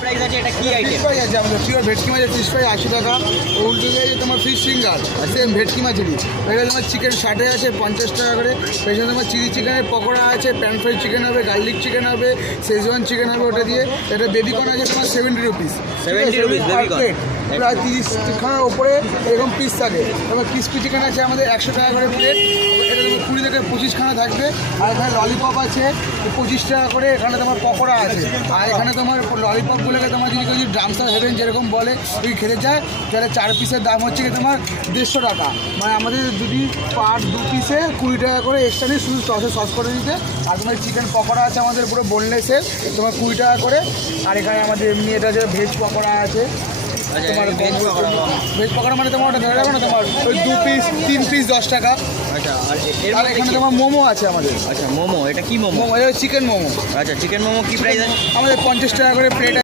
Price আছে এটা কি ফিশ আইটেম? ফ্রাই আছে আমাদের পিওর ভেটকি মাছের ফিশ ফ্রাই 80 টাকা। উল্টো দিকে তোমার ফিশ ফিঙ্গার সেম ভেটকি মাছেরই। এটা তোমার চিকেন 60 আছে 50 টাকা করে। পেছনে তোমার চিলি চিকেনের পকোড়া আছে, প্যান ফ্রাই চিকেন হবে, গার্লিক চিকেন হবে, শেজওয়ান চিকেন হবে ওটা দিয়ে। এটা বেবিকর্ন আছে তোমার 70 রুপিস। 70 rupees baby corn। প্রায় 30খানার ওপরে এরকম পিস থাকে। তারপর ক্রিসপি চিকেন আছে আমাদের 100 টাকা করে প্লেট। এটা তোমার 20 থেকে 25খানা থাকবে। আর এখানে ললিপপ আছে 25 টাকা করে। এখানে তোমার পকোড়া আছে। আর এখানে তোমার ললিপপগুলোকে তোমার যদি কেউ ড্রামস্টার হেভেন যেরকম বলে তুই খেতে চায়, তাহলে 4 পিসের দাম হচ্ছে কি তোমার 150 টাকা। মানে আমাদের যদি পার 2 পিসে 20 টাকা করে এক্সট্রা নিয়ে শুধু সস করে দিতে। আর তোমার চিকেন পকোড়া আছে আমাদের পুরো বোনলেসের, তোমার 20 টাকা করে। আর এখানে আমাদের এমনি এটা যে ভেজ পকোড়া আছে তোমার ভেজ পকোড়া মানে তোমার ওটা ধরে রাখো না তোমার ওই 2 পিস 3 পিস 10 টাকা। আচ্ছা, আর এর আর মধ্যে এখানে কি? তোমার মোমো আছে আমাদের। আচ্ছা মোমো, এটা কি মোমো? মোমো এটা চিকেন মোমো আচ্ছা চিকেন মোমো কি প্রাইস আছে? আমাদের 50 টাকা করে প্লেট।